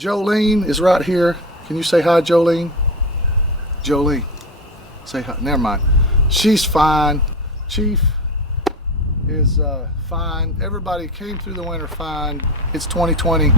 Jolene is right here. Can you say hi, Jolene? Jolene, say hi. Never mind. She's fine. Chief is fine. Everybody came through the winter fine. It's 2020.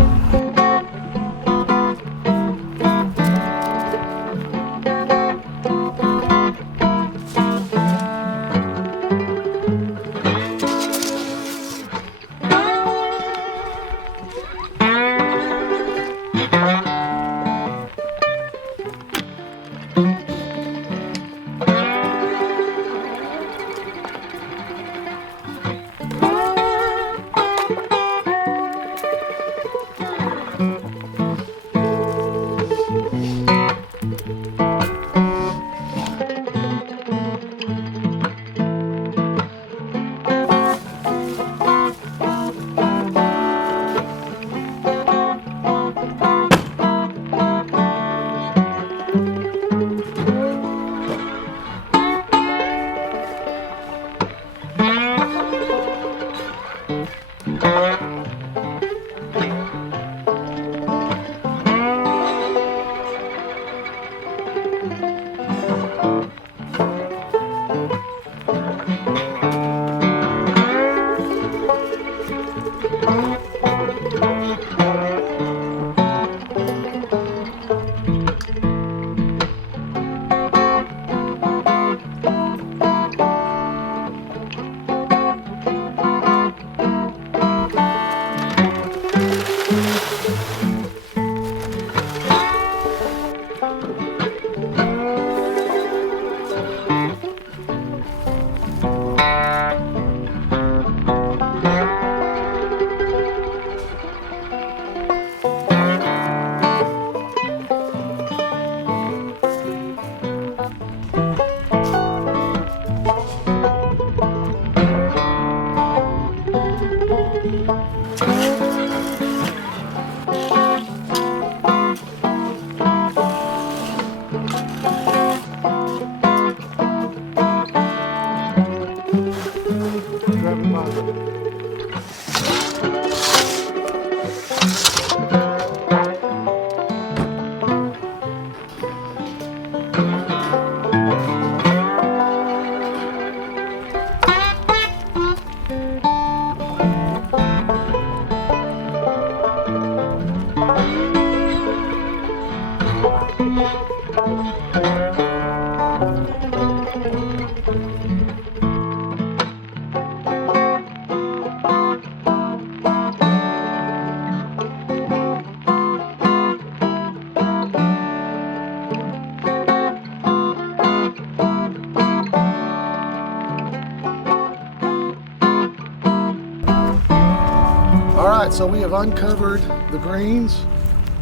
Alright, so we have uncovered the greens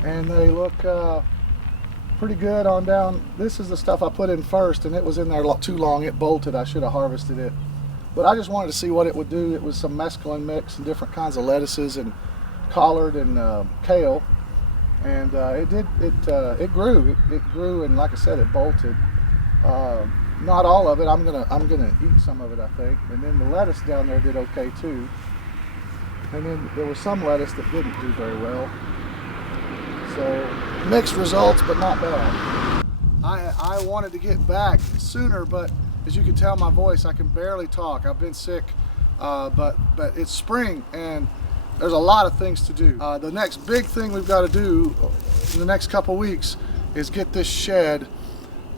and they look pretty good on down. This is the stuff I put in first and it was in there too long. It bolted. I should have harvested it. But I just wanted to see what it would do. It was some mesclun mix and different kinds of lettuces and collard and kale. And it grew. It grew and like I said, it bolted. Not all of it. I'm gonna eat some of it, I think. And then the lettuce down there did okay too. And then there was some lettuce that didn't do very well. So mixed results, but not bad. I wanted to get back sooner, but as you can tell my voice, I can barely talk. I've been sick, but it's spring and there's a lot of things to do. The next big thing we've got to do in the next couple weeks is get this shed.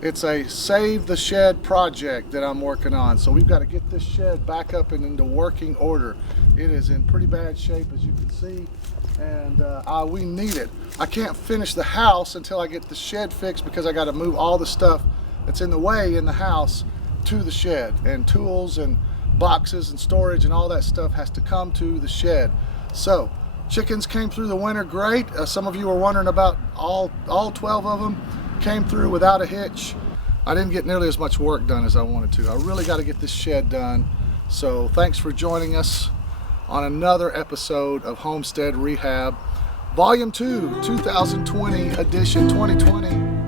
It's a Save the Shed project that I'm working on. So we've got to get this shed back up and into working order. It is in pretty bad shape, as you can see, and we need it. I can't finish the house until I get the shed fixed because I got to move all the stuff that's in the way in the house to the shed, and tools and boxes and storage and all that stuff has to come to the shed. So chickens came through the winter great. Some of you were wondering about all 12 of them came through without a hitch. I didn't get nearly as much work done as I wanted to. I really got to get this shed done. So thanks for joining us on another episode of Homestead Rehab, Volume 2, 2020 edition, 2020.